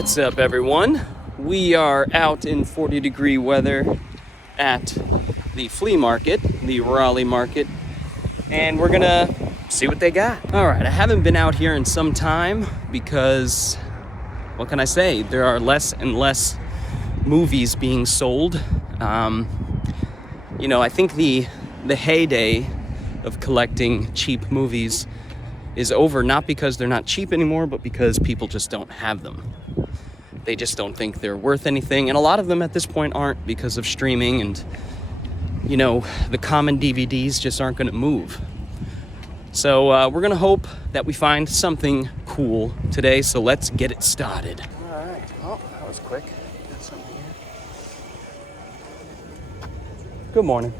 What's up, everyone? We are out in 40-degree weather at the flea market, the Raleigh market, and we're gonna see what they got. All right, I haven't been out here in some time because, what can I say? There are less and less movies being sold. You know, I think the heyday of collecting cheap movies is over, not because they're not cheap anymore, but because people just don't have them. They just don't think they're worth anything, and a lot of them at this point aren't because of streaming, and you know, the common DVDs just aren't gonna move. So we're gonna hope that we find something cool today, so let's get it started. All right, oh, that was quick. Got something here. Good morning.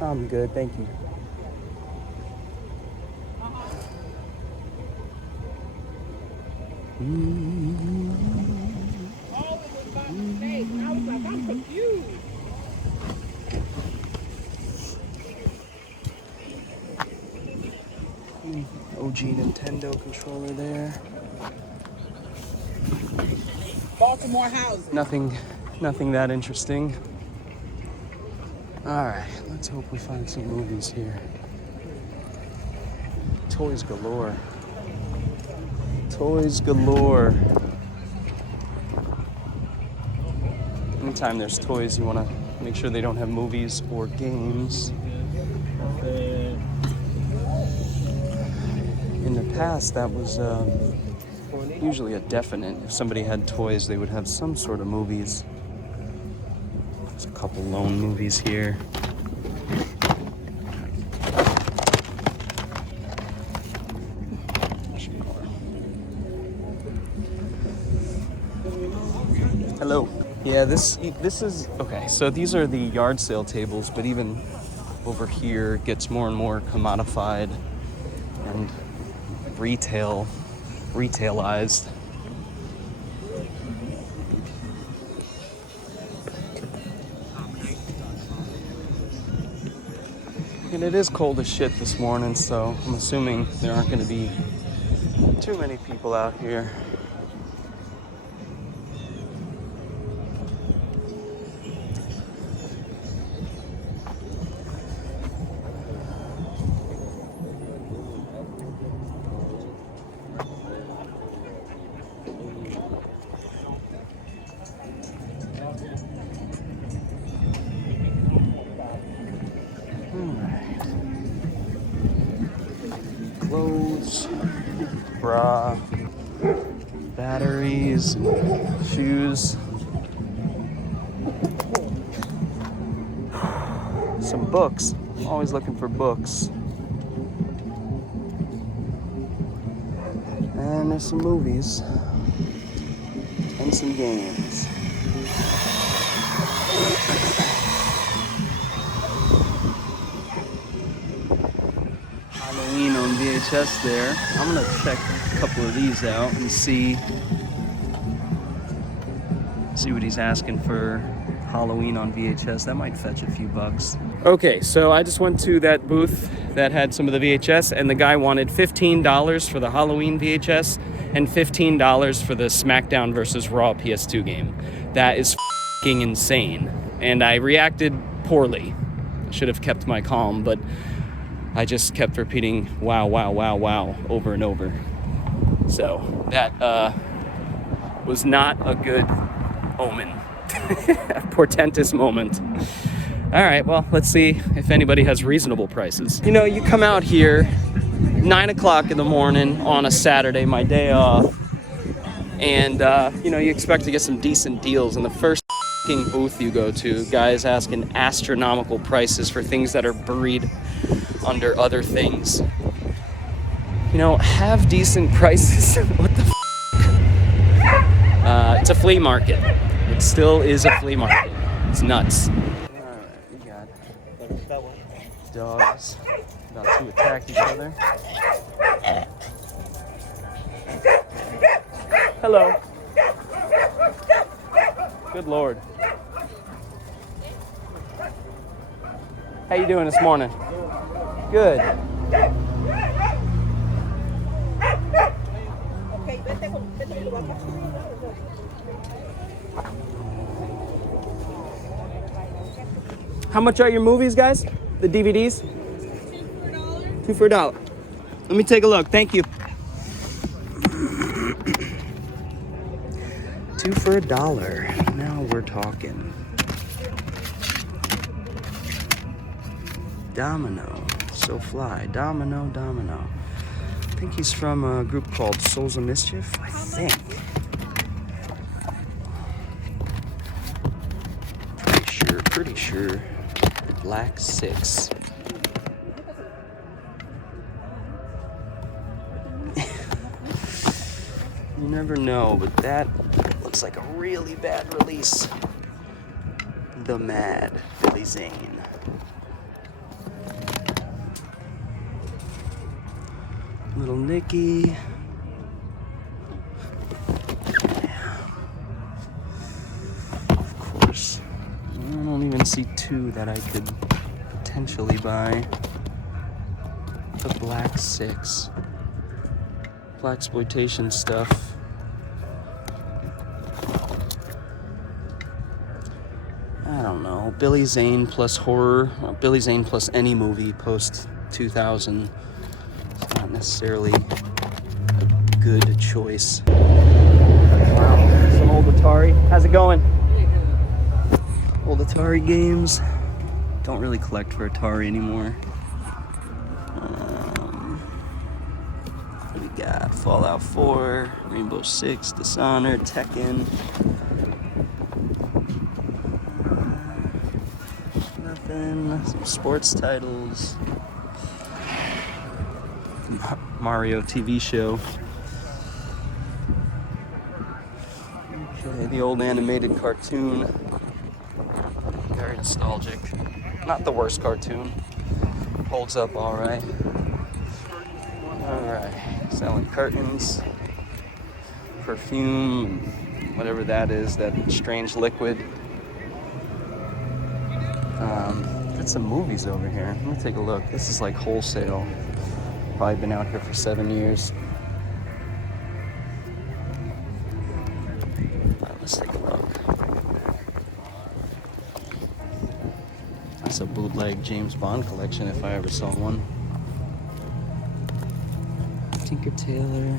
I'm good, thank you. I was like, I'm confused. OG Nintendo controller there. Baltimore housing. Nothing that interesting. All right, let's hope we find some movies here. Toys galore. Toys galore. Anytime there's toys, you want to make sure they don't have movies or games. In the past, that was usually a definite. If somebody had toys, they would have some sort of movies. There's a couple lone movies here. Hello. Yeah, this is okay. So these are the yard sale tables, but even over here it gets more and more commodified and retailized. And it is cold as shit this morning, so I'm assuming there aren't going to be too many people out here. Clothes, bra, batteries, shoes, some books. I'm always looking for books. And there's some movies and some games. Halloween on VHS there. I'm gonna check a couple of these out and see what he's asking for Halloween on VHS. That might fetch a few bucks. Okay, so I just went to that booth that had some of the VHS, and the guy wanted $15 for the Halloween VHS and $15 for the SmackDown vs. Raw PS2 game. That is f***ing insane. And I reacted poorly. I should have kept my calm, but I just kept repeating wow, wow, wow, wow over and over. So that was not a good omen. A portentous moment. All right, well, let's see if anybody has reasonable prices. You know, you come out here 9 o'clock in the morning on a Saturday, my day off, and you know, you expect to get some decent deals, and the first booth you go to, guys asking astronomical prices for things that are buried under other things. You know, have decent prices. What the f***? It's a flea market. It still is a flea market. It's nuts. Alright, we got dogs about to attack each other. Hello. Good Lord. How you doing this morning? Good. How much are your movies, guys? The DVDs? $2 for $1. Let me take a look. Thank you. $2 for $1. Now we're talking. Domino. So fly. Domino. I think he's from a group called Souls of Mischief. I think. Pretty sure. Black 6. You never know, but that looks like a really bad release. The Mad Billy Zane. Little Nicky. Of course. I don't even see 2 that I could potentially buy. The Black 6. Blaxploitation stuff. I don't know. Billy Zane plus horror. Or Billy Zane plus any movie post 2000. It's not necessarily a good choice. Wow. Some old Atari. How's it going? Old Atari games. Don't really collect for Atari anymore. What do we got? Fallout 4, Rainbow Six, Dishonored, Tekken. Nothing. Some sports titles. Mario TV show. Okay, the old animated cartoon. Very nostalgic. Not the worst cartoon. Holds up all right. All right. Selling curtains, perfume, whatever that is, that strange liquid. Got some movies over here. Let me take a look. This is like wholesale. Probably been out here for 7 years. Let's take a look. That's a bootleg James Bond collection if I ever saw one. Tinker Tailor.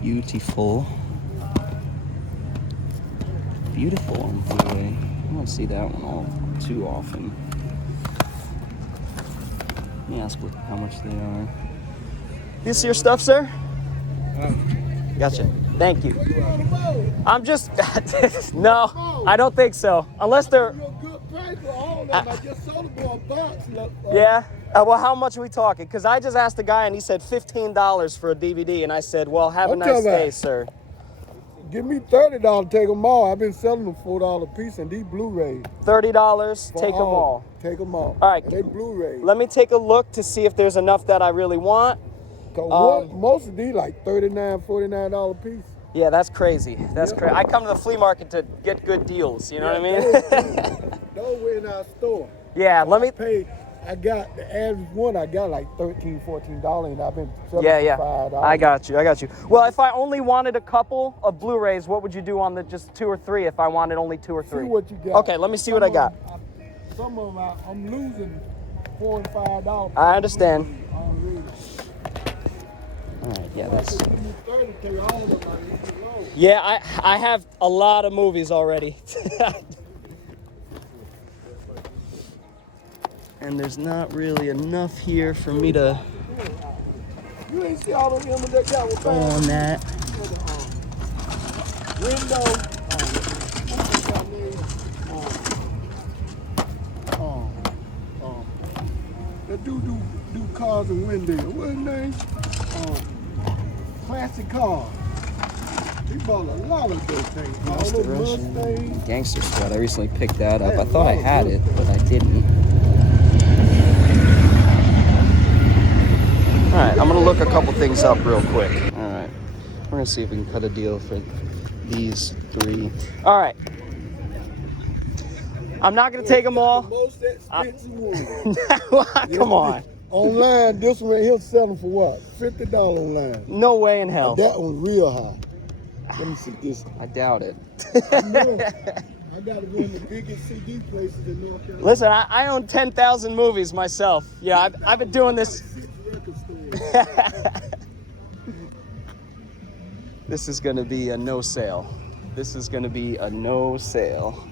Beautiful. Beautiful on Blu-ray. I don't see that one all too often. Let me ask how much they are. This your stuff, sir? Gotcha. Thank you. I'm just... No, I don't think so. Unless they're... Yeah? Well, how much are we talking? Because I just asked the guy and he said $15 for a DVD. And I said, well, have a nice day, sir. Give me $30, take them all. I've been selling them $4 a piece, and these Blu-rays. $30, take them all. Take them all. All right. And they Blu-rays. Let me take a look to see if there's enough that I really want. Most of these like $39, $49 a piece. Yeah, that's crazy. That's crazy. I come to the flea market to get good deals. You know what I mean? Those were in our store. Yeah, let me... I got the average one. I got like $13, $14, and I've been selling for $5. I got you. Well, if I only wanted a couple of Blu-rays, what would you do on the just 2 or 3? If I wanted only 2 or 3, see what you got. Okay, let me see what I got. Some of them I'm losing $4 and $5. I understand. All right, yeah, that's. Yeah, I have a lot of movies already. And there's not really enough here for me to You ain't see all those images that got with go on that. Window. That do cars and windows. What's his name? Classic cars. He bought a lot of those things. All those Mustangs. Gangster Squad. I recently picked that up. I thought I had it, but I didn't. All right, I'm gonna look a couple things up real quick. All right, we're gonna see if we can cut a deal for these 3. All right, I'm not gonna take them all. The most expensive one. Come on. Online, this one he'll sell them for what? $50 online. No way in hell. That one's real high. Let me see this. I doubt it. I got one of the biggest CD places in North Carolina. Listen, I own 10,000 movies myself. Yeah, I've been doing this. 6 record stores. This is going to be a no sale. This is going to be a no sale.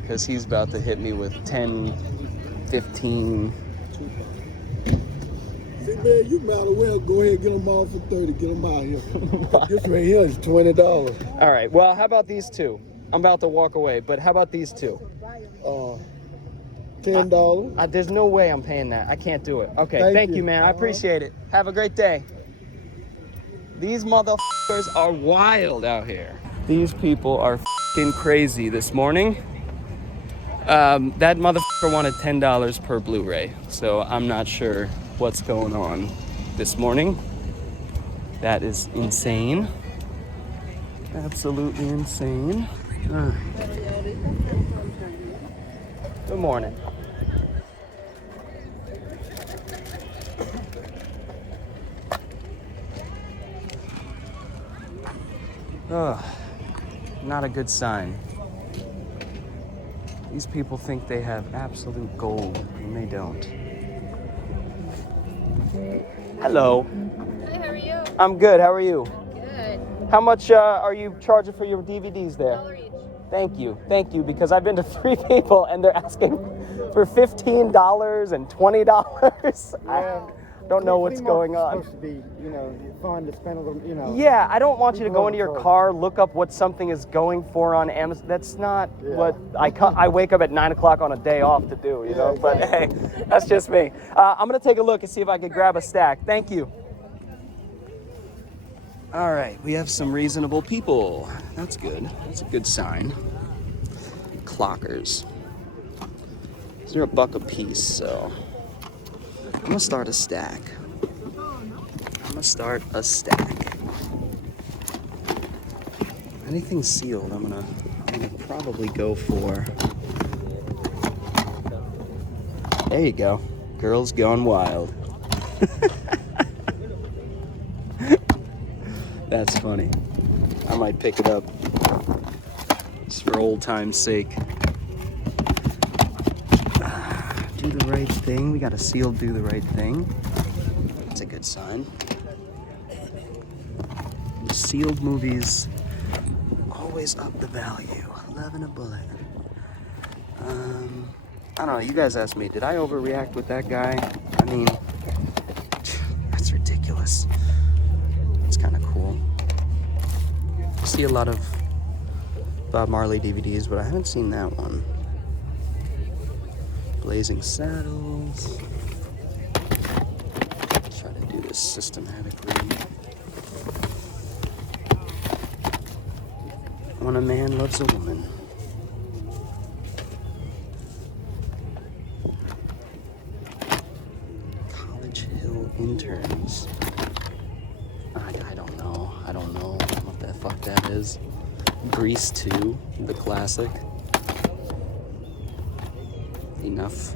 Because he's about to hit me with 10, 15. See, man, you might as well go ahead and get them all for 30. Get them out here. This right here is $20. All right, well, how about these two? I'm about to walk away, but how about these two? $10. There's no way I'm paying that. I can't do it. Okay, thank you, man. I appreciate it. Have a great day. These motherfuckers are wild out here. These people are fucking crazy this morning. That motherfucker wanted $10 per Blu-ray, so I'm not sure what's going on this morning. That is insane. Absolutely insane. Good morning. Not a good sign. These people think they have absolute gold, and they don't. Hello. Hi, how are you? I'm good. How are you? Good. How much are you charging for your DVDs there? $1 each. Thank you, because I've been to 3 people and they're asking for $15 and $20. I don't know what's going on. It's supposed to be, fun to spend a little, Yeah, I don't want you to go into your car, look up what something is going for on Amazon. That's not what I wake up at 9 o'clock on a day off to do, you know? But hey, that's just me. I'm going to take a look and see if I can grab a stack. Thank you. All right, we have some reasonable people. That's good. That's a good sign. Clockers. These are $1 a piece, so I'm gonna start a stack. Anything sealed, I'm gonna probably go for. There you go. Girls Gone Wild. That's funny. I might pick it up just for old time's sake. Do the right thing. We got a sealed do the right thing. That's a good sign. Sealed movies always up the value. 11 a bullet. I don't know. You guys asked me, did I overreact with that guy? I mean, that's ridiculous. It's kind of cool. I see a lot of Bob Marley DVDs, but I haven't seen that one. Blazing Saddles. Try to do this systematically. When a Man Loves a Woman. College Hill Interns. I don't know what the fuck that is. Grease 2, the classic. Enough.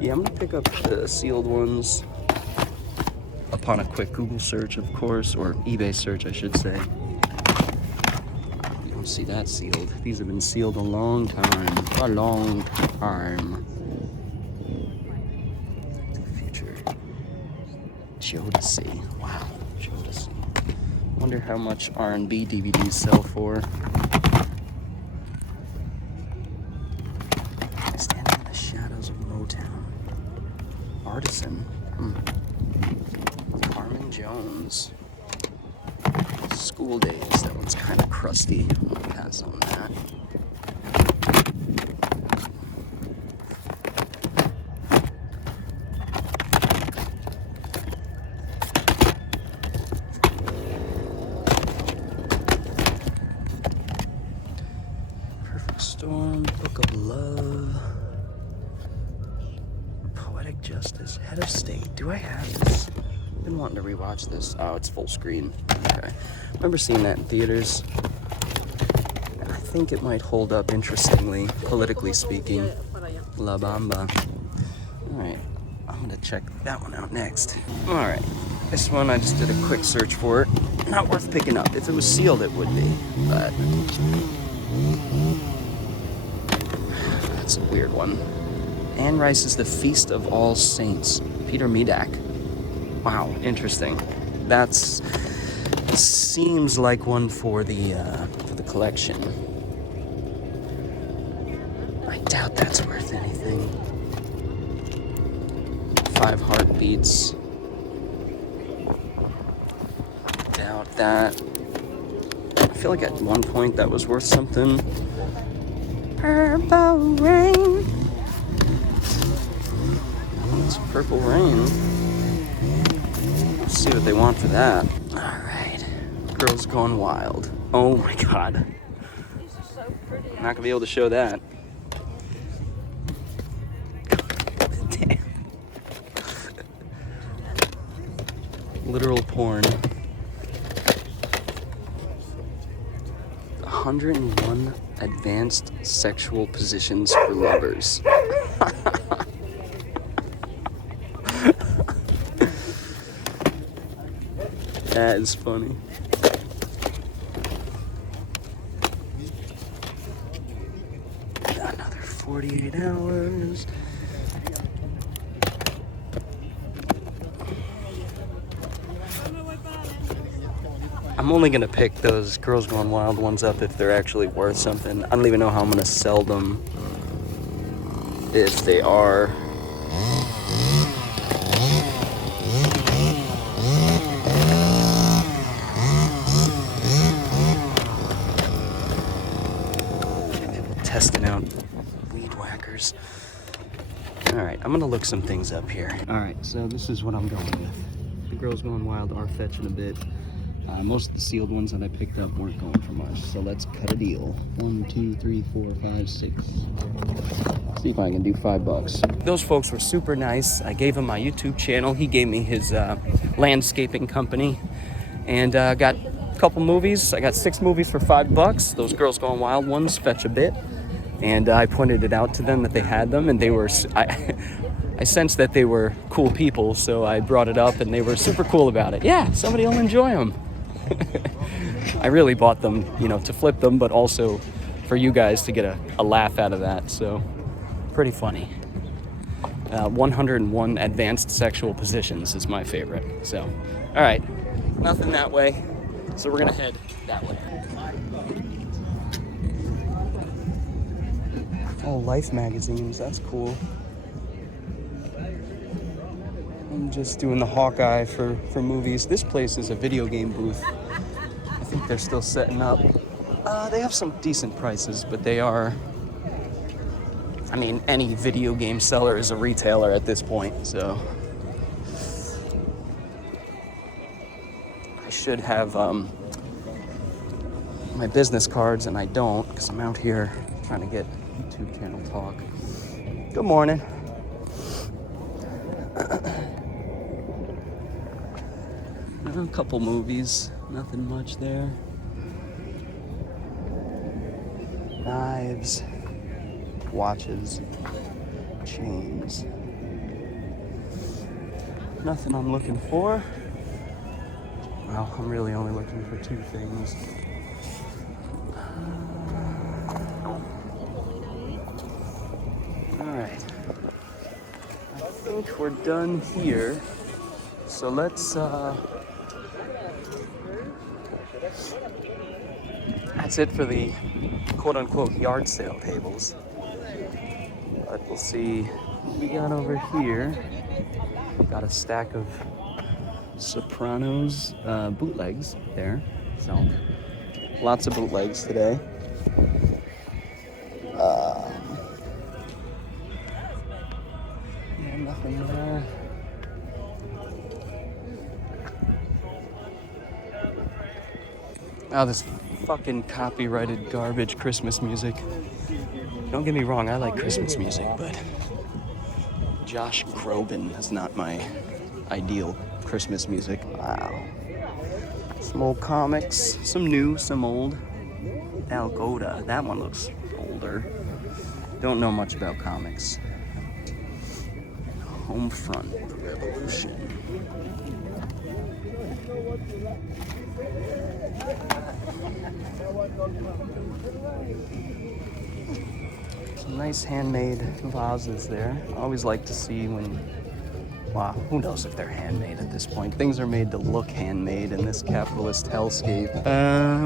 Yeah, I'm gonna pick up the sealed ones upon a quick Google search, of course, or eBay search, I should say. You don't see that sealed. These have been sealed a long time. A long time. To the future. Jodeci. Wow, Jodeci. Wonder how much R&B DVDs sell for. Standing in the shadows of Motown. Artisan. Carmen Jones. School Days. That one's kind of crusty. I'm gonna pass on that. Perfect Storm. Book of Love. Poetic Justice. Head of State. Do I have this? I've been wanting to rewatch this. Oh, it's full screen. Okay. I remember seeing that in theaters. And I think it might hold up interestingly, politically speaking. La Bamba. Alright. I'm gonna check that one out next. Alright. This one I just did a quick search for it. Not worth picking up. If it was sealed, it would be. But That's a weird one. Anne Rice is the Feast of All Saints. Peter Medak. Wow, interesting. That's seems like one for the collection. I doubt that's worth anything. 5 Heartbeats. Doubt that. I feel like at one point that was worth something. Purple Rain. It's Purple Rain. Let's see what they want for that. Alright. Girls Gone Wild. Oh my god. These are so pretty. I'm not gonna be able to show that. Damn. Literal porn. 101 advanced sexual positions for lovers. That is funny. Another 48 hours. I'm only gonna pick those Girls Gone Wild ones up if they're actually worth something. I don't even know how I'm gonna sell them if they are. Testing out weed whackers. All right, I'm gonna look some things up here. All right, so this is what I'm going with. The Girls Gone Wild are fetching a bit. Most of the sealed ones that I picked up weren't going for much, so let's cut a deal. 1, 2, 3, 4, 5, 6. See if I can do $5. Those folks were super nice. I gave him my YouTube channel. He gave me his landscaping company, and got a couple movies. I got 6 movies for $5. Those Girls Gone Wild ones fetch a bit, and I pointed it out to them that they had them, and they were. I sensed that they were cool people, so I brought it up, and they were super cool about it. Yeah, somebody will enjoy them. I really bought them, you know, to flip them, but also for you guys to get a laugh out of that, so pretty funny. 101 advanced sexual positions is my favorite, so. All right, nothing that way, so we're gonna head that way. Oh, Life magazines, that's cool. I'm just doing the Hawkeye for movies. This place is a video game booth. I think they're still setting up. They have some decent prices, but they are... I mean, any video game seller is a retailer at this point, so... I should have my business cards, and I don't, because I'm out here trying to get YouTube channel talk. Good morning. A couple movies, nothing much there. Knives, watches, chains. Nothing I'm looking for. Well, I'm really only looking for 2 things. All right. I think we're done here. So let's, that's it for the quote-unquote yard sale tables. But we'll see what we got over here. Got a stack of Sopranos bootlegs there. So lots of bootlegs today. Yeah, nothing there. Oh, this fucking copyrighted garbage Christmas music. Don't get me wrong, I like Christmas music, but Josh Groban is not my ideal Christmas music. Wow. Some old comics, some new, some old. Algoda, that one looks older. Don't know much about comics. Homefront Revolution. Some nice handmade vases there. I always like to see when, wow, who knows if they're handmade at this point. Things are made to look handmade in this capitalist hellscape.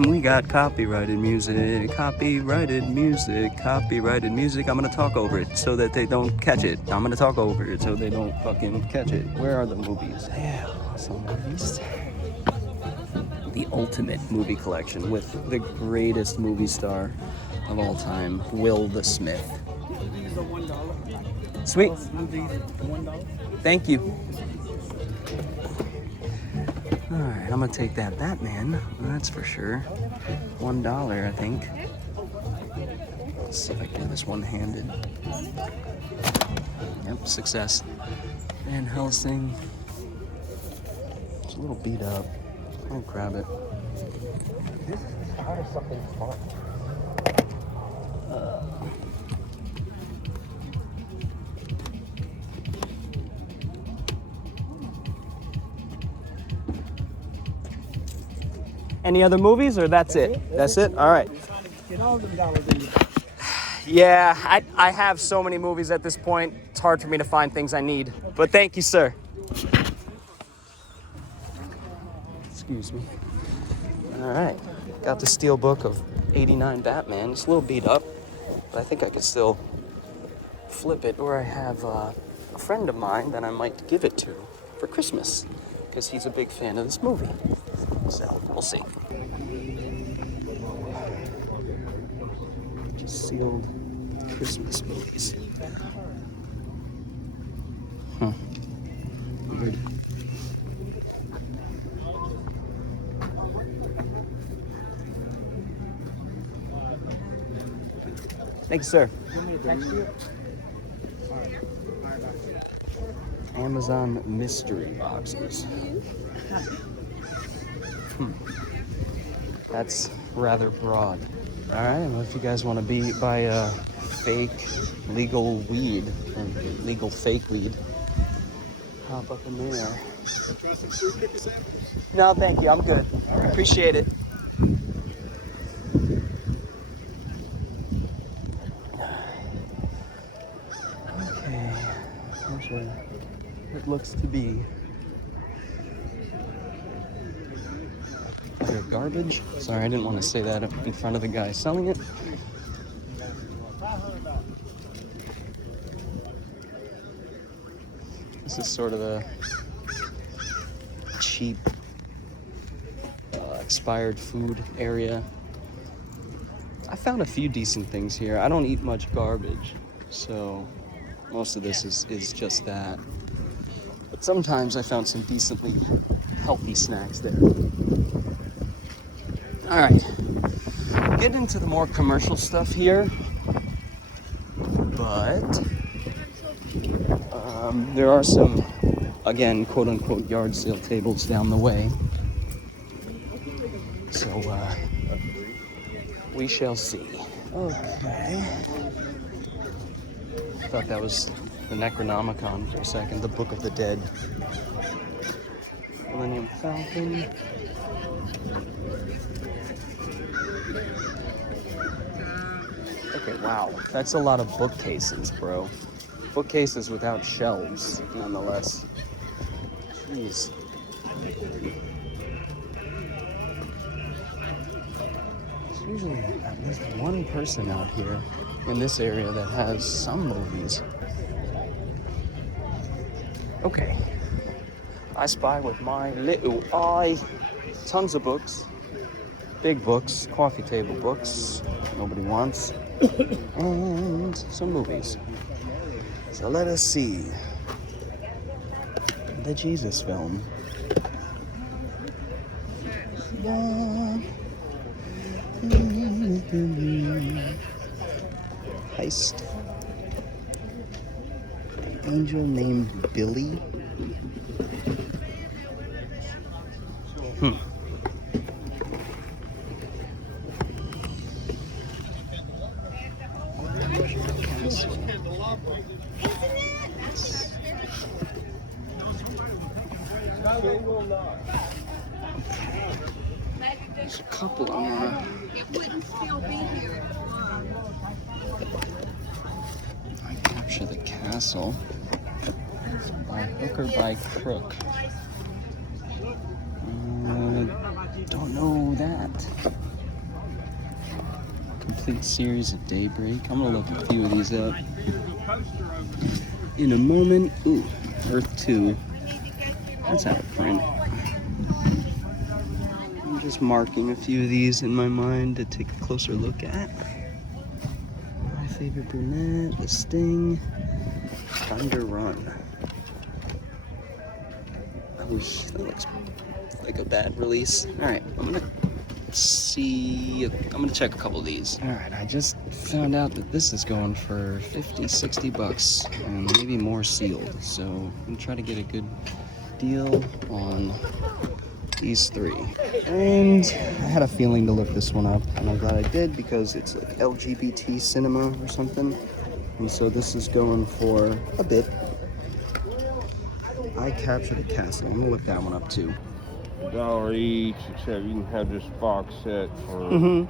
We got copyrighted music, copyrighted music, copyrighted music. I'm gonna talk over it so that they don't catch it. I'm gonna talk over it so they don't fucking catch it. Where are the movies? Yeah, some movies. The ultimate movie collection with the greatest movie star of all time, Will the Smith. These are $1. Sweet. These $1. Thank you. All right, I'm gonna take that Batman. That's for sure. $1, I think. Let's see if I can do this one-handed. Yep, success. Van Helsing. It's a little beat up. I'll grab it. This is the start of something smart. Any other movies, or that's it? That's it? All right. Get all them dollars in your Yeah, I have so many movies at this point. It's hard for me to find things I need. But thank you, sir. Excuse me. All right. Got the Steelbook of '89 Batman. It's a little beat up, but I think I could still flip it. Or I have a friend of mine that I might give it to for Christmas, because he's a big fan of this movie. So, we'll see. Just sealed Christmas movies. Weird. Thank you, sir. Amazon mystery boxes. That's rather broad. All right, well, if you guys want to buy fake legal weed, or legal fake weed, hop up in there. No, thank you. I'm good. Appreciate it. Okay, here's what it looks to be. They're garbage. Sorry, I didn't want to say that in front of the guy selling it. This is sort of a cheap, expired food area. I found a few decent things here. I don't eat much garbage, so most of this is just that. But sometimes I found some decently healthy snacks there. All right, get into the more commercial stuff here, but there are some, again, quote-unquote yard sale tables down the way, so we shall see. Okay, thought that was the Necronomicon for a second, the Book of the Dead. Millennium Falcon. Okay, wow. That's a lot of bookcases, bro. Bookcases without shelves, nonetheless. Jeez. There's usually at least one person out here in this area that has some movies. Okay. I spy with my little eye. Tons of books. Big books, coffee table books, nobody wants, and some movies. So let us see. The Jesus film. Heist. An angel named Billy. There's a couple I wanna. It wouldn't still be here. I capture the castle. By hook or by crook? Don't know that. Complete series of Daybreak. I'm gonna look a few of these up in a moment. Ooh, Earth 2. That's out of print. I'm just marking a few of these in my mind to take a closer look at. My Favorite Brunette, The Sting, Thunder Run. Oh, that looks like a bad release. All right, I'm gonna check a couple of these. All right, I just found out that this is going for 50, 60 bucks and maybe more sealed. So I'm gonna try to get a good deal on these three. And I had a feeling to look this one up, and I'm glad I did because it's like LGBT cinema or something. And so this is going for a bit. I Captured a Castle. I'm gonna look that one up too. $1 each, except you can have this box set for. So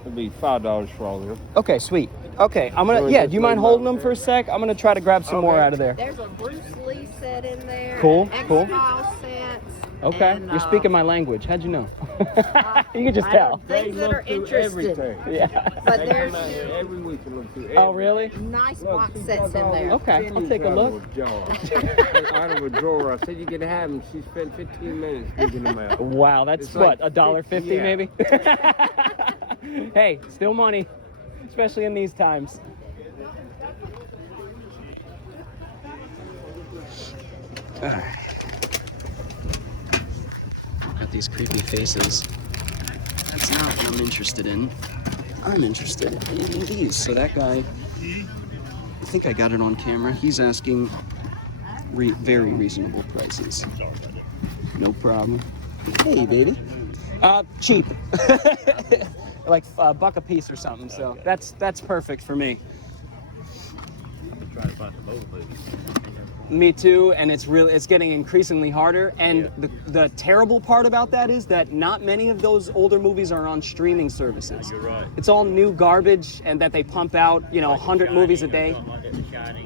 it'll be $5 for all of them. Okay, sweet. Okay, I'm gonna. Yeah, do you mind holding them for a sec? I'm gonna try to grab some more out of there. There's a Bruce Lee set in there. Cool, cool. X-Files sets. Okay, and, you're speaking my language. How'd you know? You can just tell. Things that are interesting. Yeah. But there's Every week to look through. Oh, really? nice box sets in there. Okay, I'll take a look. Out of a drawer. I said you could have them. She spent 15 minutes digging them out. Wow, that's It's what, like $1.50 yeah. maybe? Hey, still money, especially in these times. All right. Got these creepy faces. That's not what I'm interested in. I'm interested in these. So that guy, I think I got it on camera. He's asking very reasonable prices. No problem. Hey, baby. Cheap. Like a buck a piece or something. So that's perfect for me. I've been trying to find some old movies. Me too, and it's getting increasingly harder. And the terrible part about that is that not many of those older movies are on streaming services. You're right. It's all new garbage, and that they pump out, 100 movies a day.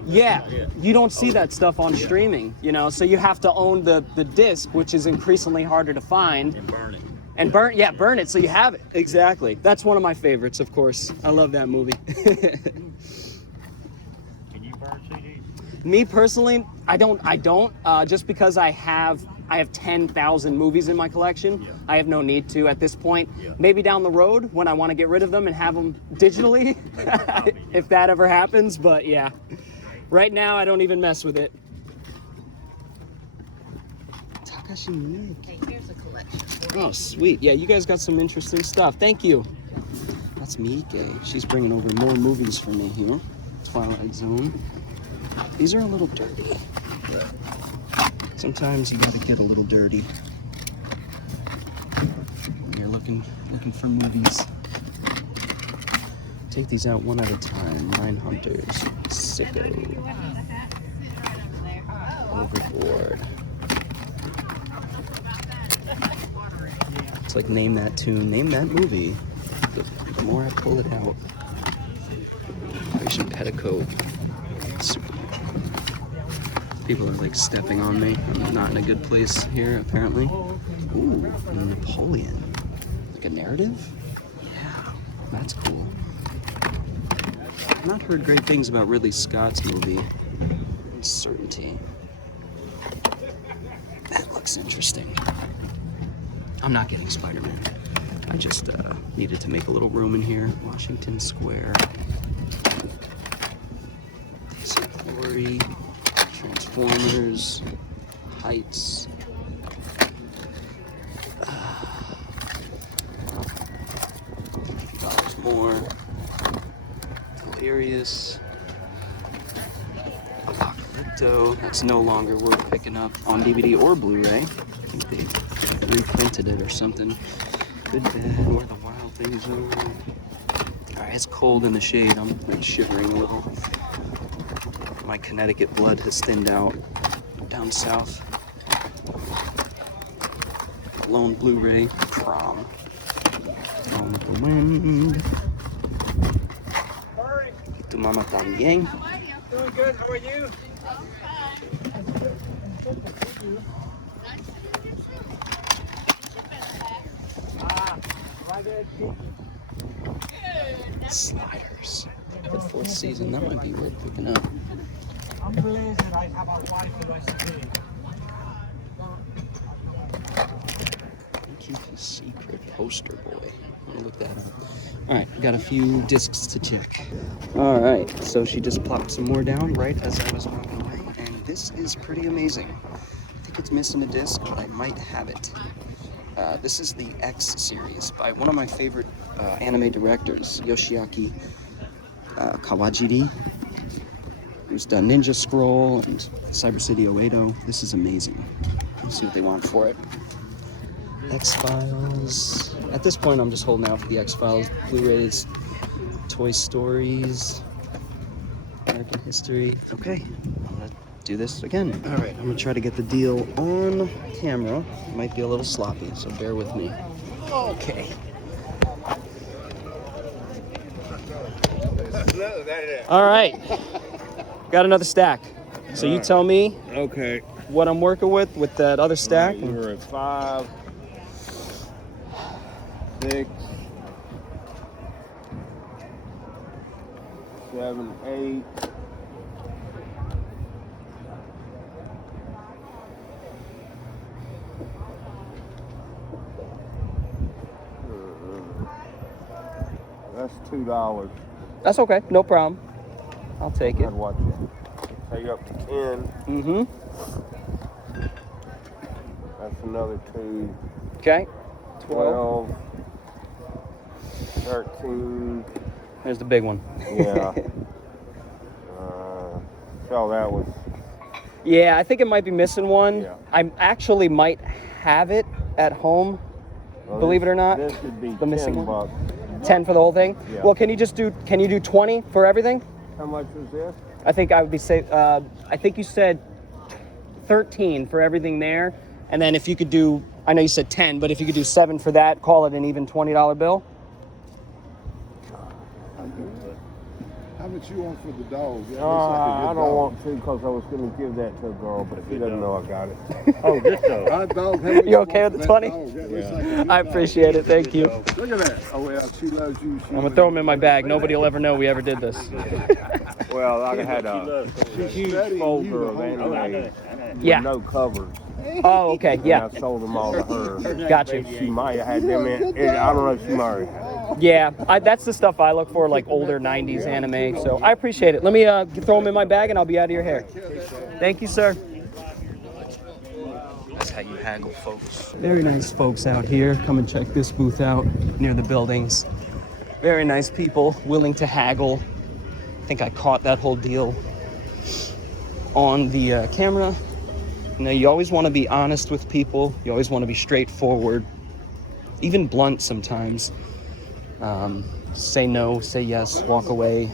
Yeah, you don't see that stuff on streaming, so you have to own the disc, which is increasingly harder to find. And burn it. And burn it so you have it. Exactly. That's one of my favorites, of course. I love that movie. Can you burn CDs? Me personally, I don't. Just because I have 10,000 movies in my collection. Yeah. I have no need to at this point. Yeah. Maybe down the road when I want to get rid of them and have them digitally, if that ever happens. But yeah, right now I don't even mess with it. Takashi Miike. Hey, here's a collection. Oh, sweet. Yeah, you guys got some interesting stuff. Thank you. That's Miike. She's bringing over more movies for me here. Twilight Zone. These are a little dirty, but sometimes you gotta get a little dirty when you're looking for movies. Take these out one at a time. Nine Hunters, Sicko, Overboard. It's like Name That Tune, Name That Movie. The more I pull it out. Operation Petticoat. People are like stepping on me. I'm not in a good place here, apparently. Ooh, Napoleon. Like a narrative? Yeah, that's cool. I've not heard great things about Ridley Scott's movie, Uncertainty. That looks interesting. I'm not getting Spider-Man. I just needed to make a little room in here. Washington Square. Glory. Transformers, Heights, $50 more, Delirious, Apocalypto, that's no longer worth picking up on DVD or Blu-ray. I think they reprinted it or something. Good Bad, Where the Wild Things Are. Alright, it's cold in the shade, I'm shivering a little. My Connecticut blood has thinned out down south. blown Blu-ray Prom. Gone with the Wind. Y Tu Mama También. Doing good. How are you? Sliders. The 4th season, that might be worth picking up. Keep a secret poster boy. I'm gonna look that up. Alright, got a few discs to check. Alright, so she just plopped some more down right as I was walking away, and this is pretty amazing. I think it's missing a disc, but I might have it. This is the X series by one of my favorite anime directors, Yoshiaki Kawajiri, who's done Ninja Scroll and Cyber City Oedo. This is amazing. Let's see what they want for it. X-Files. At this point, I'm just holding out for the X-Files, Blu-rays, Toy Stories, American History. Okay, I'm gonna do this again. All right, I'm gonna try to get the deal on camera. It might be a little sloppy, so bear with me. Okay. All right, got another stack. So you tell me Okay. what I'm working with that other stack. Right, you're at 5, 6, 7, 8. That's $2. That's okay, no problem. I'll take it. I'd watch it. Take up to 10. Mm-hmm. That's another 2. Okay. 12. 13. There's the big one. Yeah. So that was. Yeah, I think it might be missing one. Yeah. I actually might have it at home, Well, believe it or not. This would be The missing $10. one. 10 for the whole thing? Yeah. Well, can you do 20 for everything? How much is this? I think I would be safe. I think you said 13 for everything there. And then if you could do, I know you said 10, but if you could do 7 for that, call it an even $20 bill. How much you want for the dog? Yeah, I don't want to because I was going to give that to a girl, but she doesn't know I got it. Oh, this dog. Our dog, how much You okay want with the for 20? that dog? That looks like a good I dog. appreciate it. Thank you. Look at that. Oh, well, she loves you. I'm going to throw them in my bag. Nobody will ever know we ever did this. Well, I had a huge folder of anime I know. Yeah. with no covers. Oh, okay. Yeah. And I sold them all to her. Got you. She might have had them in. I don't know if she might have. Yeah, that's the stuff I look for, like older 90s anime. So I appreciate it. Let me throw them in my bag and I'll be out of your hair. Thank you, sir. That's how you haggle, folks. Very nice folks out here. Come and check this booth out near the buildings. Very nice people, willing to haggle. I think I caught that whole deal on the camera. You know, you always want to be honest with people. You always want to be straightforward, even blunt sometimes. Say no, say yes, walk away.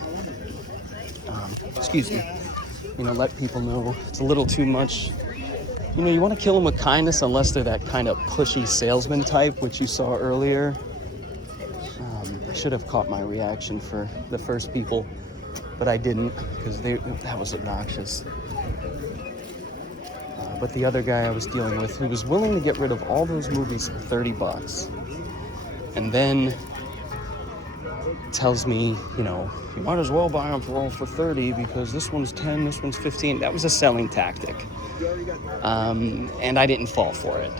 Excuse me. You know, let people know it's a little too much. You know, you want to kill them with kindness unless they're that kind of pushy salesman type, which you saw earlier. I should have caught my reaction for the first people, but I didn't because that was obnoxious. But the other guy I was dealing with, who was willing to get rid of all those movies for $30, and then tells me, you know, you might as well buy them for all for 30 because this one's 10, this one's 15. That was a selling tactic. And I didn't fall for it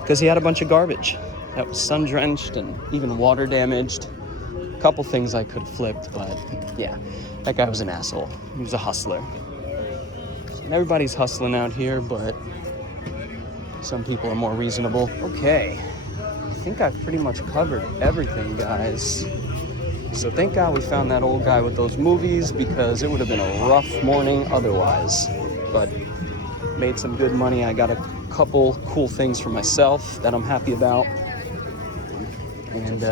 because he had a bunch of garbage that was sun-drenched and even water damaged. A couple things I could have flipped, but yeah, that guy was an asshole. He was a hustler. And everybody's hustling out here, but some people are more reasonable. Okay, I think I've pretty much covered everything, guys. So thank God we found that old guy with those movies because it would have been a rough morning otherwise. But made some good money. I got a couple cool things for myself that I'm happy about. And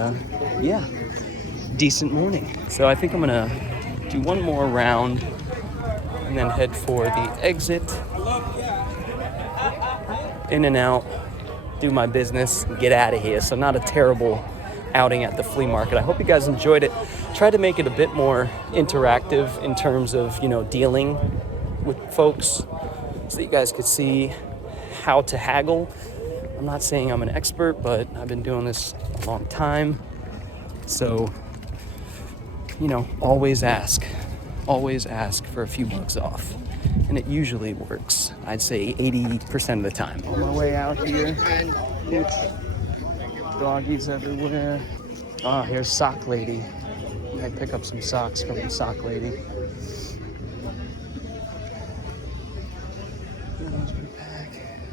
yeah, decent morning. So I think I'm gonna do one more round and then head for the exit. In and out. do my business, and get out of here. So not a terrible outing at the flea market. I hope you guys enjoyed it. Tried to make it a bit more interactive in terms of, you know, dealing with folks so that you guys could see how to haggle. I'm not saying I'm an expert, but I've been doing this a long time. So, you know, always ask for a few bucks off. And it usually works. I'd say 80% of the time. On my way out here, doggies everywhere. Ah, here's Sock Lady. I pick up some socks from the Sock Lady.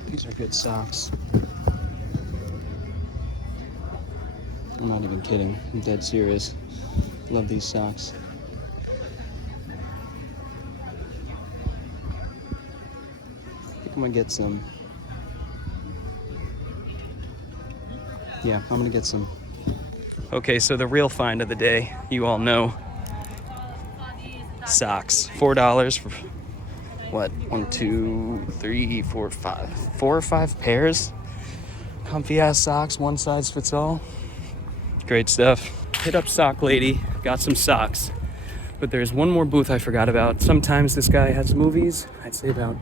These are good socks. I'm not even kidding. I'm dead serious. Love these socks. I think I'm gonna get some. Yeah, I'm gonna get some. Okay, so the real find of the day, you all know. Socks. $4 for what? 1, 2, 3, 4, 5. 4 or 5 pairs. Comfy ass socks, one size fits all. Great stuff. Hit up Sock Lady, got some socks. But there's one more booth I forgot about. Sometimes this guy has movies. I'd say about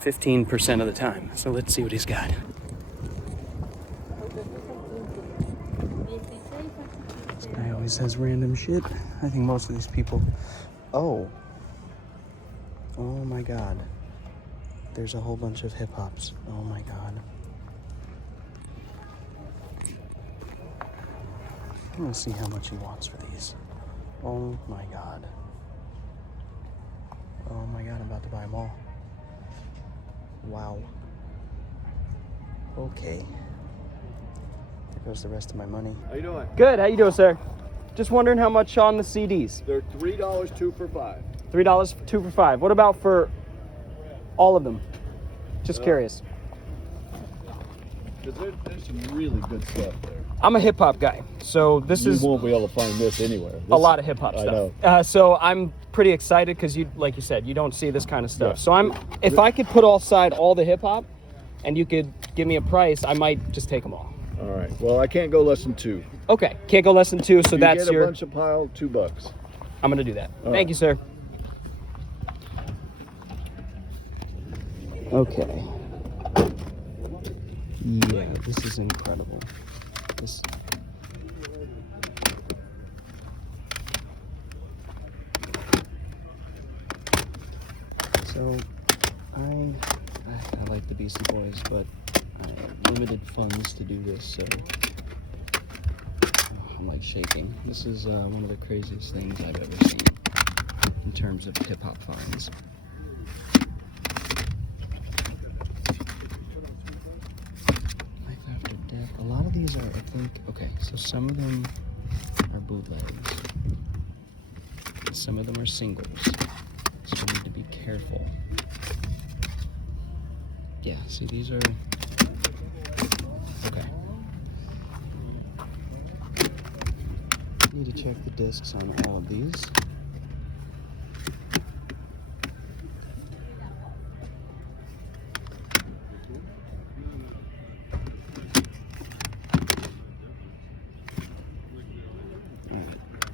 15% of the time. So let's see what he's got. This guy always says random shit. I think most of these people. Oh my God. There's a whole bunch of hip hops. Oh my God. I'm gonna see how much he wants for these. Oh my God. Oh my God, I'm about to buy them all. Wow. Okay. There goes the rest of my money. How you doing? Good, how you doing, sir? Just wondering how much on the CDs. They're $3 2 for $5. $3 2 for $5. What about for all of them? Just curious. There's some really good stuff there. I'm a hip hop guy, so this You is won't be able to find this anywhere. a lot of hip hop I stuff. know. So I'm pretty excited because you, like you said, you don't see this kind of stuff. Yeah. So if I could put aside all the hip hop, and you could give me a price, I might just take them all. All right. Well, I can't go less than 2. Okay, can't go less than 2. So You that's get a your. bunch of pile, $2. I'm gonna do that. All Thank right. you, sir. Okay. Yeah, this is incredible. This. So, I like the Beastie Boys, but I have limited funds to do this, so I'm like shaking. This is one of the craziest things I've ever seen in terms of hip hop finds. Life After Death. A lot of these are, I think, okay, so some of them are bootlegs. Some of them are singles. So we need to be careful. Yeah, see, these are okay. Need to check the discs on all of these.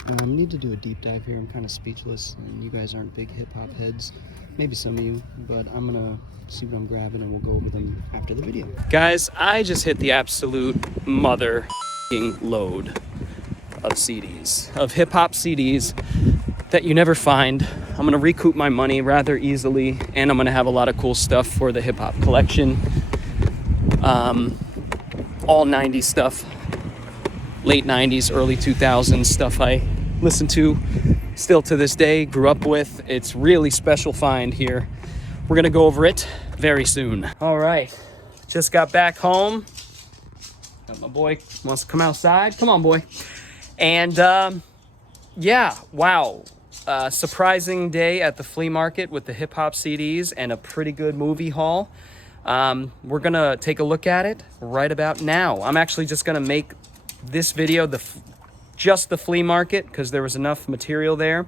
I need to do a deep dive here. I'm kind of speechless, and you guys aren't big hip-hop heads. Maybe some of you, but I'm gonna see what I'm grabbing, and we'll go over them after the video. Guys, I just hit the absolute mother load of CDs, of hip-hop CDs that you never find. I'm gonna recoup my money rather easily, and I'm gonna have a lot of cool stuff for the hip-hop collection. All 90s stuff, late 90s, early 2000s stuff I listen to still to this day, grew up with. It's really special find here. We're gonna go over it very soon. All right, just got back home. Got my boy wants to come outside. Come on, boy. And yeah, wow. Surprising day at the flea market with the hip hop CDs and a pretty good movie haul. We're gonna take a look at it right about now. I'm actually just gonna make this video just the flea market because there was enough material there,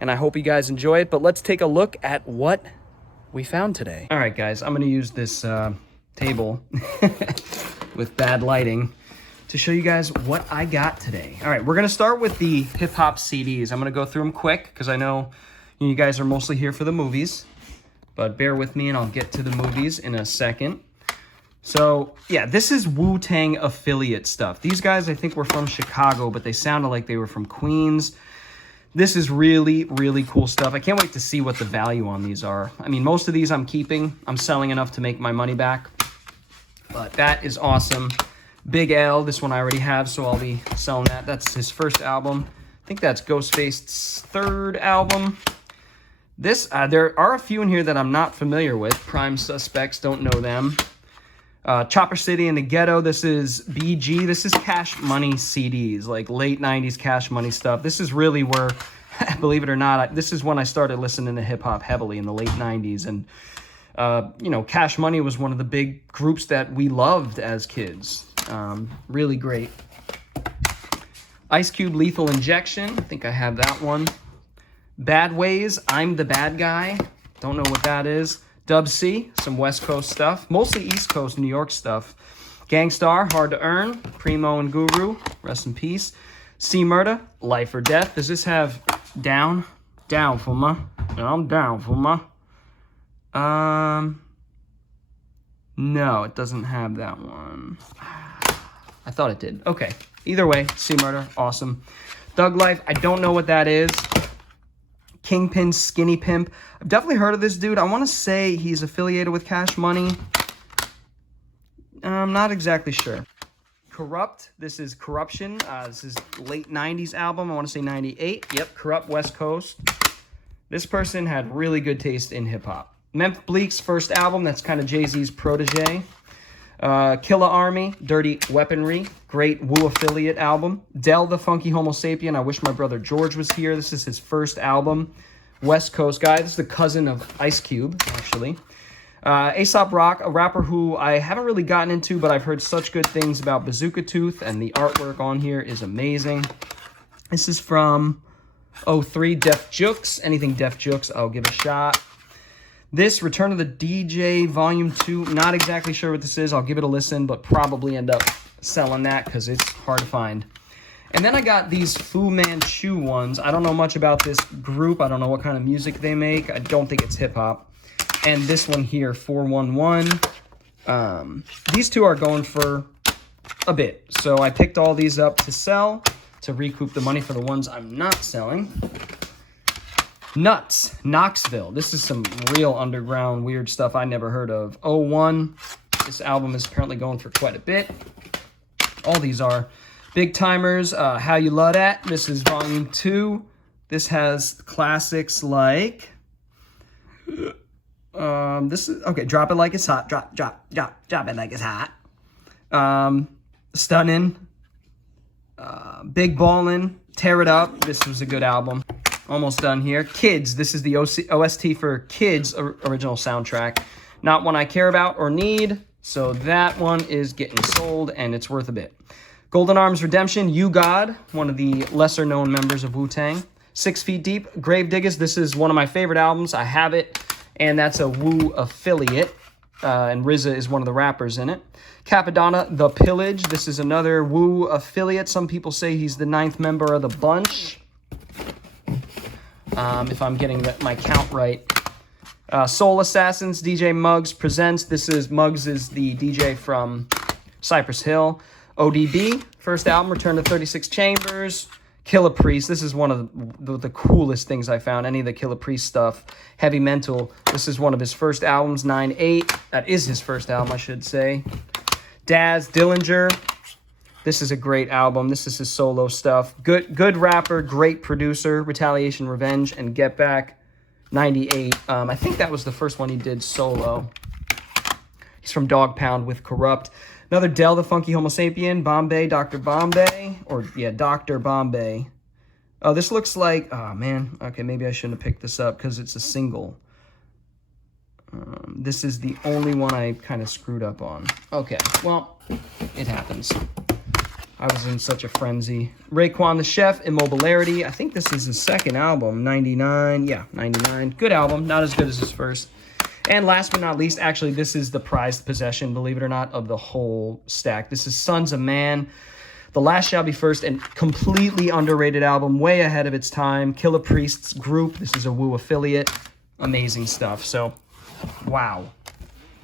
and I hope you guys enjoy it. But let's take a look at what we found today. All right, guys, I'm gonna use this table with bad lighting to show you guys what I got today. All right, we're gonna start with the hip hop CDs. I'm gonna go through them quick because I know you guys are mostly here for the movies, but bear with me and I'll get to the movies in a second. So yeah, this is Wu-Tang affiliate stuff. These guys I think were from Chicago, but they sounded like they were from Queens. This is really, really cool stuff. I can't wait to see what the value on these are. I mean, most of these I'm keeping. I'm selling enough to make my money back, but that is awesome. Big L, this one I already have, so I'll be selling that. That's his first album. I think that's Ghostface's third album. This, there are a few in here that I'm not familiar with. Prime Suspects, don't know them. Chopper City in the Ghetto, this is BG. This is Cash Money CDs, like late 90s Cash Money stuff. This is really where, believe it or not, this is when I started listening to hip-hop heavily in the late 90s. And, you know, Cash Money was one of the big groups that we loved as kids. Really great. Ice Cube, Lethal Injection. I think I have that one. Bad Ways, I'm the Bad Guy. Don't know what that is. Dub C, some West Coast stuff. Mostly East Coast, New York stuff. Gangstar, Hard to Earn. Primo and Guru, rest in peace. C Murder, Life or Death. Does this have Down? Down for ma. I'm down for ma. No, it doesn't have that one. I thought it did. Okay. Either way, C Murder, awesome. Thug Life, I don't know what that is. Kingpin, Skinny Pimp. I've definitely heard of this dude. I want to say he's affiliated with Cash Money. I'm not exactly sure. Corrupt, this is Corruption. This is late 90s album. I want to say 98. Yep, Corrupt, West Coast. This person had really good taste in hip-hop. Memphis Bleek's first album, that's kind of Jay-Z's protege. Killa Army, Dirty Weaponry, great Wu affiliate album. Del the Funky Homo Sapien, I wish my brother George was here. This is his first album. West Coast guy, this is the cousin of Ice Cube, actually. Aesop Rock, a rapper who I haven't really gotten into, but I've heard such good things about Bazooka Tooth, and the artwork on here is amazing. This is from 03, Def Jux. Anything Def Jux, I'll give a shot. This, Return of the DJ Volume 2, not exactly sure what this is. I'll give it a listen, but probably end up selling that because it's hard to find. And then I got these Fu Manchu ones. I don't know much about this group. I don't know what kind of music they make. I don't think it's hip-hop. And this one here, 411. These two are going for a bit. So I picked all these up to sell to recoup the money for the ones I'm not selling. Nuts, Knoxville. This is some real underground weird stuff I never heard of. 01. This album is apparently going for quite a bit. All these are big timers. How You Love That. This is Volume 2. This has classics like this is okay. Drop It Like It's Hot. Drop it like it's hot. Stunnin'. Big Ballin'. Tear It Up. This was a good album. Almost done here. Kids. This is the OST for Kids original soundtrack. Not one I care about or need, so that one is getting sold, and it's worth a bit. Golden Arms Redemption, You God, one of the lesser-known members of Wu-Tang. 6 Feet Deep, Gravediggers. This is one of my favorite albums. I have it, and that's a Wu affiliate, and RZA is one of the rappers in it. Capadonna, The Pillage. This is another Wu affiliate. Some people say he's the 9th member of the bunch. If I'm getting my count right. Soul Assassins, DJ Muggs presents. This is, Muggs is the DJ from Cypress Hill. ODB, first album, Return to 36 Chambers. Killa Priest, this is one of the coolest things I found, any of the Killa Priest stuff. Heavy Mental, this is one of his first albums, 9/8. That is his first album, I should say. Daz Dillinger, this is a great album. This is his solo stuff. Good rapper, great producer. Retaliation, Revenge, and Get Back, 98. I think that was the first one he did solo. He's from Dog Pound with Corrupt. Another Del the Funky Homo Sapien, Bombay, Dr. Bombay. Or, yeah, Dr. Bombay. Oh, this looks like... Oh, man. Okay, maybe I shouldn't have picked this up because it's a single. This is the only one I kind of screwed up on. Okay, well, it happens. I was in such a frenzy. Raekwon the Chef, Immobilarity. I think this is his second album, 99. Yeah, 99. Good album, not as good as his first. And last but not least, actually, this is the prized possession, believe it or not, of the whole stack. This is Sons of Man. The Last Shall Be First, and completely underrated album, way ahead of its time. Killer Priest's group. This is a Woo affiliate. Amazing stuff. So, wow.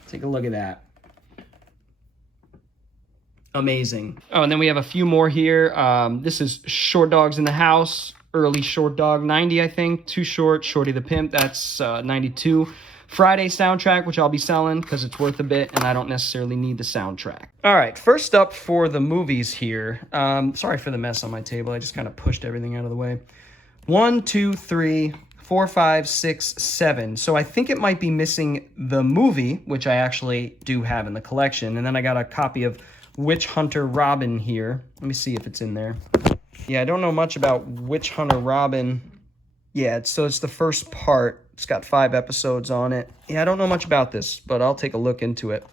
Take a look at that. Amazing. Oh, and then we have a few more here. This is Short Dogs in the House. Early Short Dog, 90, I think. Too Short, Shorty the Pimp, that's 92. Friday soundtrack, which I'll be selling because it's worth a bit, and I don't necessarily need the soundtrack. All right, first up for the movies here. Sorry for the mess on my table. I just kind of pushed everything out of the way. 1, 2, 3, 4, 5, 6, 7. So I think it might be missing the movie, which I actually do have in the collection. And then I got a copy of Witch Hunter Robin here. Let me see if it's in there. Yeah, I don't know much about Witch Hunter Robin. Yeah, it's the first part. It's got 5 episodes on it. Yeah, I don't know much about this, but I'll take a look into it.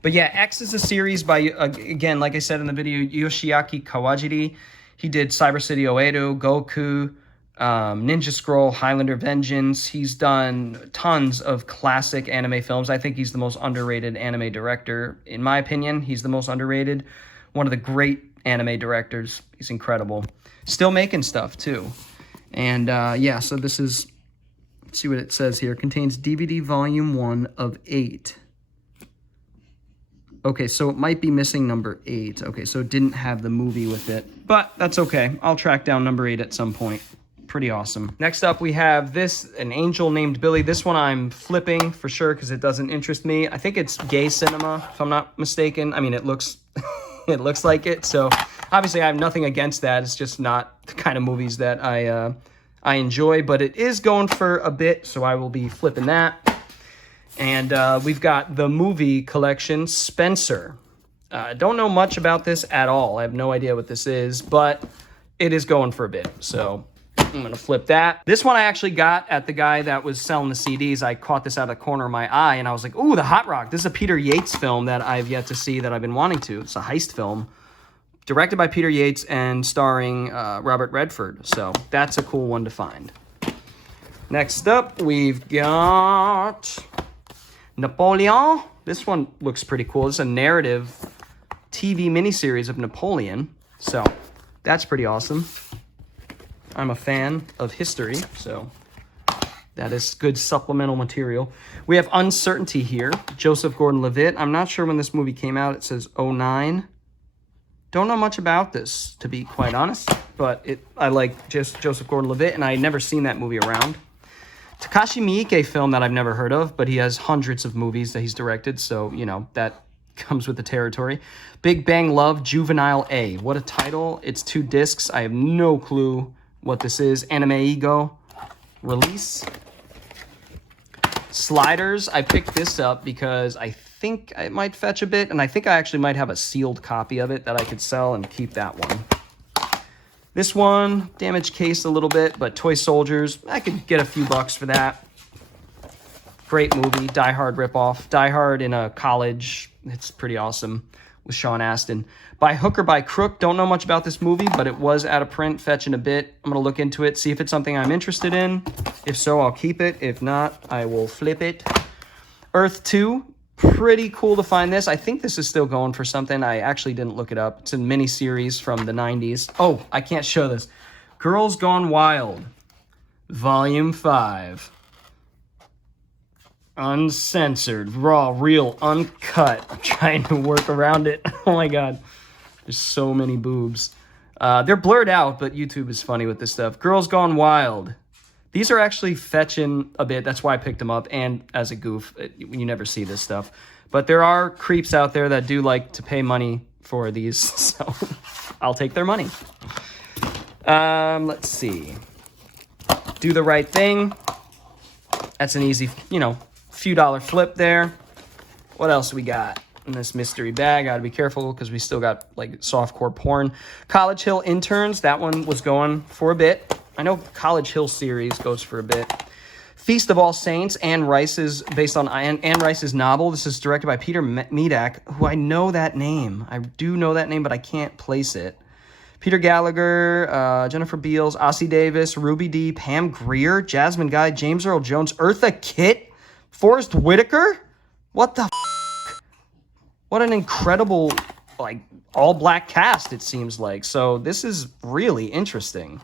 But yeah, X is a series by, again, like I said in the video, Yoshiaki Kawajiri. He did Cyber City Oedo, Goku, Ninja Scroll, Highlander Vengeance. He's done tons of classic anime films. I think he's the most underrated anime director. In my opinion, he's the most underrated. One of the great anime directors. He's incredible. Still making stuff, too. And, yeah, so this is... Let's see what it says here. Contains DVD volume 1 of 8. Okay, so it might be missing number 8. Okay, so it didn't have the movie with it. But that's okay. I'll track down number 8 at some point. Pretty awesome. Next up, we have this, An Angel Named Billy. This one I'm flipping for sure because it doesn't interest me. I think it's gay cinema, if I'm not mistaken. I mean, it looks it looks like it. So obviously I have nothing against that. It's just not the kind of movies that I enjoy, but it is going for a bit, so I will be flipping that. And we've got the movie collection, Spencer. Don't know much about this at all. I have no idea what this is, but it is going for a bit, so I'm going to flip that. This one I actually got at the guy that was selling the CDs. I caught this out of the corner of my eye, and I was like, ooh, the Hot Rock. This is a Peter Yates film that I've yet to see that I've been wanting to. It's a heist film. Directed by Peter Yates and starring Robert Redford. So that's a cool one to find. Next up, we've got Napoleon. This one looks pretty cool. It's a narrative TV miniseries of Napoleon. So that's pretty awesome. I'm a fan of history, so that is good supplemental material. We have Uncertainty here. Joseph Gordon-Levitt. I'm not sure when this movie came out. It says 09. Don't know much about this, to be quite honest, but I like just Joseph Gordon-Levitt, and I had never seen that movie around. Takashi Miike film that I've never heard of, but he has hundreds of movies that he's directed, so, you know, that comes with the territory. Big Bang Love, Juvenile A. What a title. It's 2 discs. I have no clue what this is. Anime Ego. Release. Sliders. I picked this up because I think it might fetch a bit, and I think I actually might have a sealed copy of it that I could sell and keep that one. This one, damaged case a little bit, but Toy Soldiers, I could get a few bucks for that. Great movie, Die Hard ripoff. Die Hard in a college, it's pretty awesome with Sean Astin. By Hook or by Crook, don't know much about this movie, but it was out of print, fetching a bit. I'm going to look into it, see if it's something I'm interested in. If so, I'll keep it. If not, I will flip it. Earth 2. Pretty cool to find this. I think this is still going for something. I actually didn't look it up. It's a mini-series from the 90s. Oh, I can't show this. Girls Gone Wild, Volume 5. Uncensored, raw, real, uncut. I'm trying to work around it. Oh my god. There's so many boobs. They're blurred out, but YouTube is funny with this stuff. Girls Gone Wild. These are actually fetching a bit. That's why I picked them up. And as a goof, you never see this stuff. But there are creeps out there that do like to pay money for these. So I'll take their money. Let's see. Do the Right Thing. That's an easy, you know, few dollar flip there. What else we got in this mystery bag? Gotta be careful because we still got like softcore porn. College Hill Interns. That one was going for a bit. I know College Hill series goes for a bit. Feast of All Saints, Anne Rice's, based on Anne Rice's novel. This is directed by Peter Medak, who I know that name. I do know that name, but I can't place it. Peter Gallagher, Jennifer Beals, Ossie Davis, Ruby Dee, Pam Grier, Jasmine Guy, James Earl Jones, Eartha Kitt, Forrest Whitaker? What the f? What an incredible, like, all-black cast, it seems like. So this is really interesting.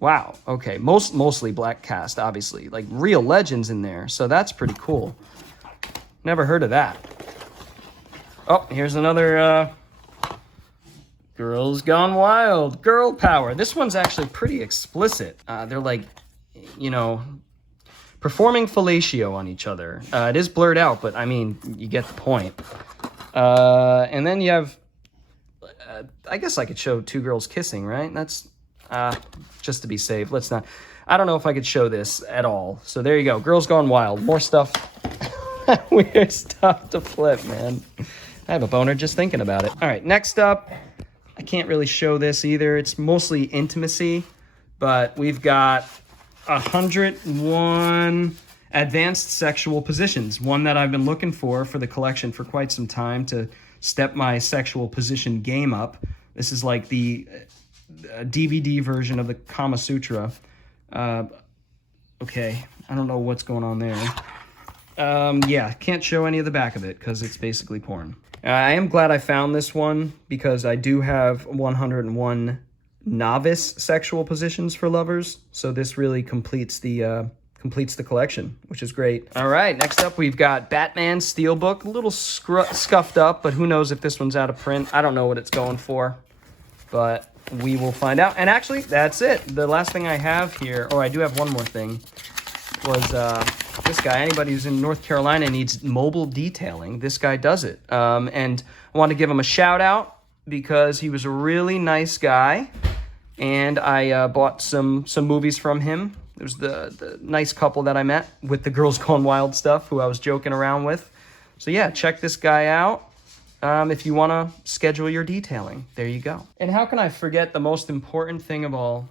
Wow, okay, mostly black cast, obviously. Like, real legends in there, so that's pretty cool. Never heard of that. Oh, here's another, Girls Gone Wild, Girl Power. This one's actually pretty explicit. They're like, you know, performing fellatio on each other. It is blurred out, but I mean, you get the point. And then you have, I guess I could show two girls kissing, right? That's, just to be safe, let's not. I don't know if I could show this at all. So there you go, Girls Gone Wild. More stuff, weird stuff to flip, man. I have a boner just thinking about it. All right, next up, I can't really show this either. It's mostly intimacy, but we've got 101 advanced sexual positions. One that I've been looking for the collection for quite some time to step my sexual position game up. This is like the DVD version of the Kama Sutra. Okay, I don't know what's going on there. Yeah, can't show any of the back of it because it's basically porn. I am glad I found this one because I do have 101 novice sexual positions for lovers. So this really completes the collection, which is great. All right, next up we've got Batman Steelbook. A little scuffed up, but who knows if this one's out of print. I don't know what it's going for, but we will find out. And actually, that's it. The last thing I have here, I do have one more thing, was this guy. Anybody who's in North Carolina needs mobile detailing, this guy does it. And I want to give him a shout out because he was a really nice guy, and I bought some movies from him. It was the nice couple that I met with the Girls Gone Wild stuff, who I was joking around with. So yeah, check this guy out if you want to schedule your detailing. There you go. And how can I forget the most important thing of all?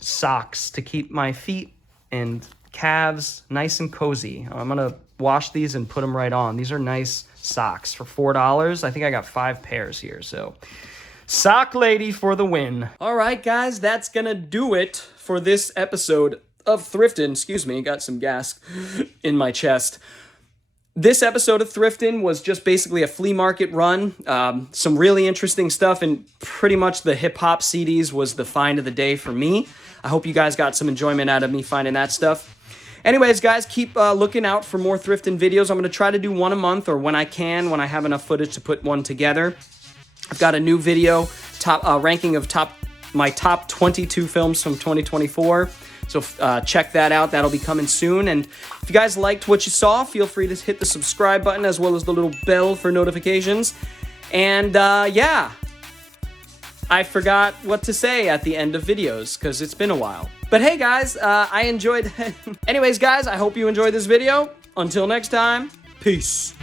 Socks to keep my feet and calves nice and cozy. I'm gonna wash these and put them right on. These are nice socks for $4. I think I got 5 pairs here, so sock lady for the win. All right, guys, that's gonna do it for this episode of Thriftin. Excuse me, got some gas in my chest. This episode of Thriftin was just basically a flea market run. Some really interesting stuff, and pretty much the hip-hop CDs was the find of the day for me. I hope you guys got some enjoyment out of me finding that stuff. Anyways, guys, keep looking out for more Thriftin videos. I'm going to try to do one a month, or when I can, when I have enough footage to put one together. I've got a new video, ranking of my top 22 films from 2024. So check that out. That'll be coming soon. And if you guys liked what you saw, feel free to hit the subscribe button as well as the little bell for notifications. And yeah, I forgot what to say at the end of videos because it's been a while. But hey, guys, I enjoyed. Anyways, guys, I hope you enjoyed this video. Until next time, peace.